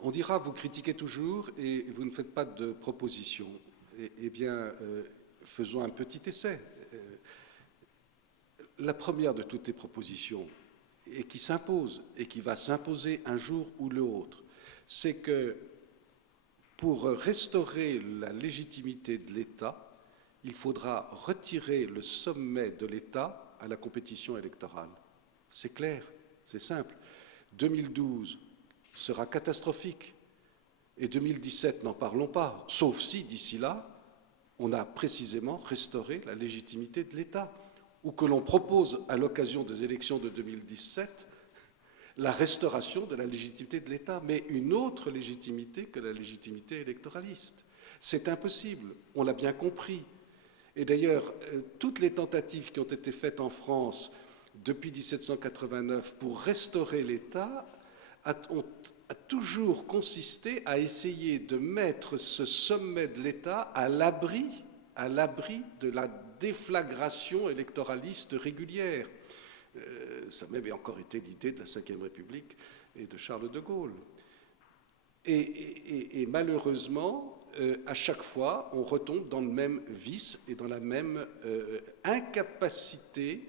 On dira, vous critiquez toujours et vous ne faites pas de propositions. Eh bien, faisons un petit essai. La première de toutes les propositions, et qui s'impose, et qui va s'imposer un jour ou l'autre, c'est que pour restaurer la légitimité de l'État, il faudra retirer le sommet de l'État à la compétition électorale. C'est clair, c'est simple. 2012 sera catastrophique et 2017, n'en parlons pas, sauf si d'ici là, on a précisément restauré la légitimité de l'État, ou que l'on propose à l'occasion des élections de 2017 la restauration de la légitimité de l'État, mais une autre légitimité que la légitimité électoraliste. C'est impossible, on l'a bien compris. Et d'ailleurs, toutes les tentatives qui ont été faites en France depuis 1789 pour restaurer l'État ont toujours consisté à essayer de mettre ce sommet de l'État à l'abri de la déflagration électoraliste régulière. Ça a même encore été l'idée de la Ve République et de Charles de Gaulle. Et malheureusement, à chaque fois, on retombe dans le même vice et dans la même incapacité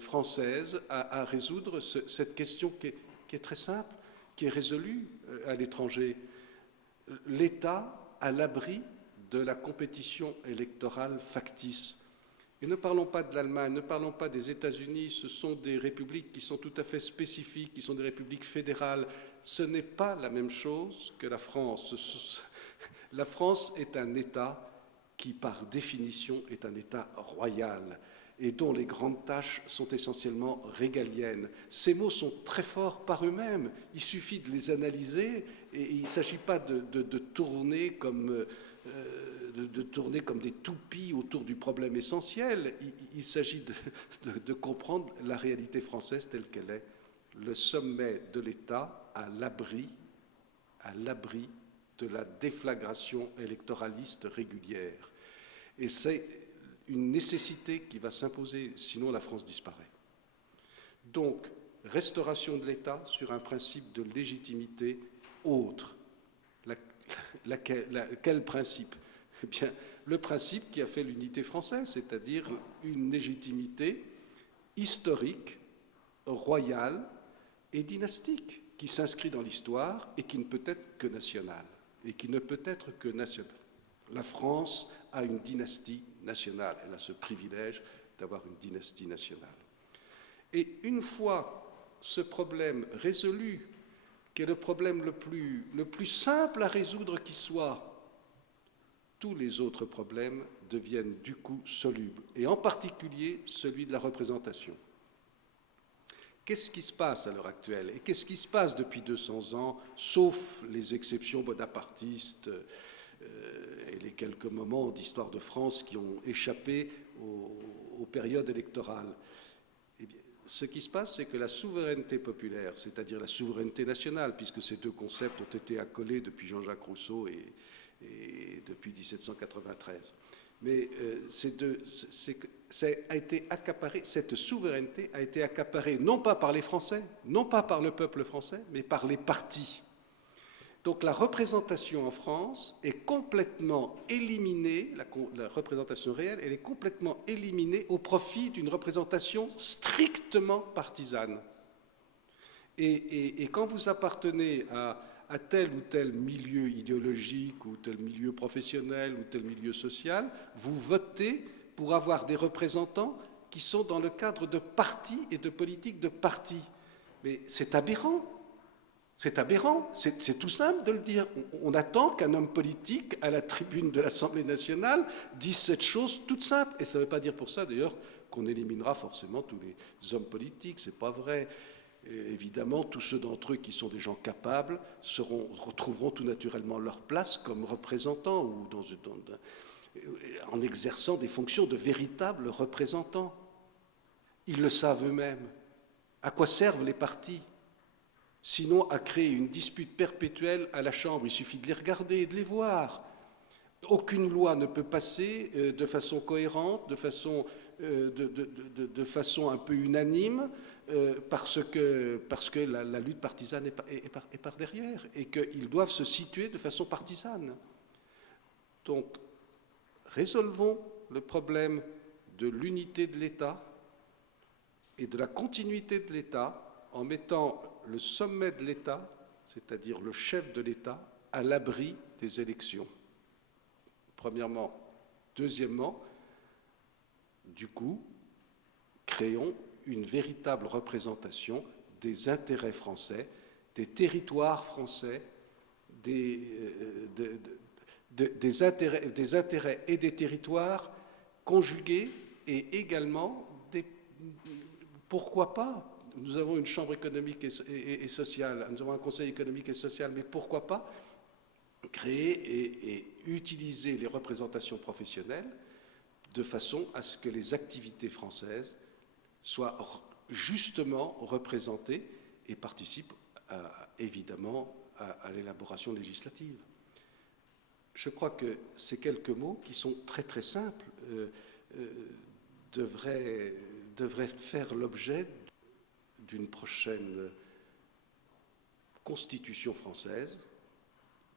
française à résoudre cette question qui est très simple, qui est résolue à l'étranger. L'État à l'abri de la compétition électorale factice. Et ne parlons pas de l'Allemagne, ne parlons pas des États-Unis, ce sont des républiques qui sont tout à fait spécifiques, qui sont des républiques fédérales. Ce n'est pas la même chose que la France. La France est un État qui, par définition, est un État royal et dont les grandes tâches sont essentiellement régaliennes. Ces mots sont très forts par eux-mêmes, il suffit de les analyser et il ne s'agit pas de tourner comme des toupies autour du problème essentiel. Il s'agit de comprendre la réalité française telle qu'elle est. Le sommet de l'État à l'abri de la déflagration électoraliste régulière. Et c'est une nécessité qui va s'imposer, sinon la France disparaît. Donc, restauration de l'État sur un principe de légitimité autre. Quel principe ? Eh bien, le principe qui a fait l'unité française, c'est-à-dire une légitimité historique, royale et dynastique, qui s'inscrit dans l'histoire et qui ne peut être que nationale. La France a une dynastie nationale, elle a ce privilège d'avoir une dynastie nationale. Et une fois ce problème résolu, qui est le problème le plus simple à résoudre qui soit, tous les autres problèmes deviennent du coup solubles, et en particulier celui de la représentation. Qu'est-ce qui se passe à l'heure actuelle? Et qu'est-ce qui se passe depuis 200 ans, sauf les exceptions bonapartistes et les quelques moments d'histoire de France qui ont échappé aux périodes électorales? Eh bien, ce qui se passe, c'est que la souveraineté populaire, c'est-à-dire la souveraineté nationale, puisque ces deux concepts ont été accolés depuis Jean-Jacques Rousseau et depuis 1793. Mais cette souveraineté a été accaparée non pas par les Français, non pas par le peuple français, mais par les partis. Donc la représentation en France est complètement éliminée, la représentation réelle, elle est complètement éliminée au profit d'une représentation strictement partisane. Et quand vous appartenez à tel ou tel milieu idéologique ou tel milieu professionnel ou tel milieu social, vous votez pour avoir des représentants qui sont dans le cadre de partis et de politiques de partis. Mais c'est aberrant. C'est aberrant, c'est tout simple de le dire. On attend qu'un homme politique, à la tribune de l'Assemblée nationale, dise cette chose toute simple. Et ça ne veut pas dire pour ça, d'ailleurs, qu'on éliminera forcément tous les hommes politiques, c'est pas vrai. Et évidemment, tous ceux d'entre eux qui sont des gens capables retrouveront tout naturellement leur place comme représentants ou en exerçant des fonctions de véritables représentants. Ils le savent eux-mêmes. À quoi servent les partis ? Sinon à créer une dispute perpétuelle à la Chambre. Il suffit de les regarder et de les voir. Aucune loi ne peut passer de façon cohérente, de façon un peu unanime, parce que la lutte partisane est par derrière et qu'ils doivent se situer de façon partisane. Donc, résolvons le problème de l'unité de l'État et de la continuité de l'État en mettant le sommet de l'État, c'est-à-dire le chef de l'État, à l'abri des élections. Premièrement. Deuxièmement, du coup, créons une véritable représentation des intérêts français, des territoires français, des intérêts et des territoires conjugués et également pourquoi pas, nous avons une chambre économique et sociale, nous avons un conseil économique et social, mais pourquoi pas créer et utiliser les représentations professionnelles de façon à ce que les activités françaises soient justement représentées et participent évidemment à l'élaboration législative. Je crois que ces quelques mots, qui sont très très simples, devraient faire l'objet d'une prochaine constitution française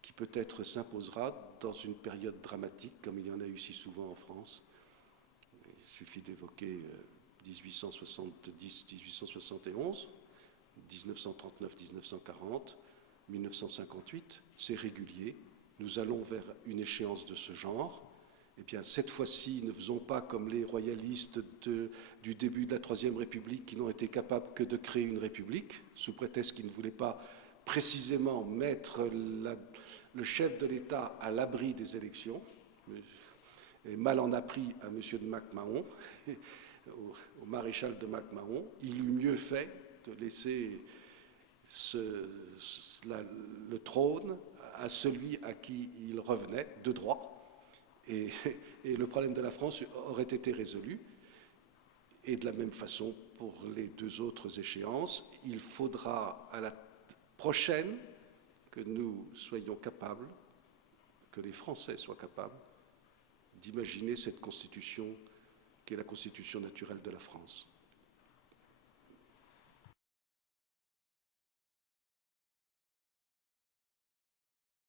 qui peut-être s'imposera dans une période dramatique comme il y en a eu si souvent en France. Il suffit d'évoquer 1870-1871, 1939-1940, 1958, c'est régulier. Nous allons vers une échéance de ce genre. Eh bien, cette fois-ci, ne faisons pas comme les royalistes du début de la Troisième République qui n'ont été capables que de créer une république, sous prétexte qu'ils ne voulaient pas précisément mettre le chef de l'État à l'abri des élections. Et mal en a pris à M. de Mac-Mahon, au maréchal de Mac-Mahon. Il eût mieux fait de laisser le trône à celui à qui il revenait de droit. Et le problème de la France aurait été résolu. Et de la même façon, pour les deux autres échéances, il faudra à la prochaine que nous soyons capables, que les Français soient capables d'imaginer cette constitution qui est la constitution naturelle de la France.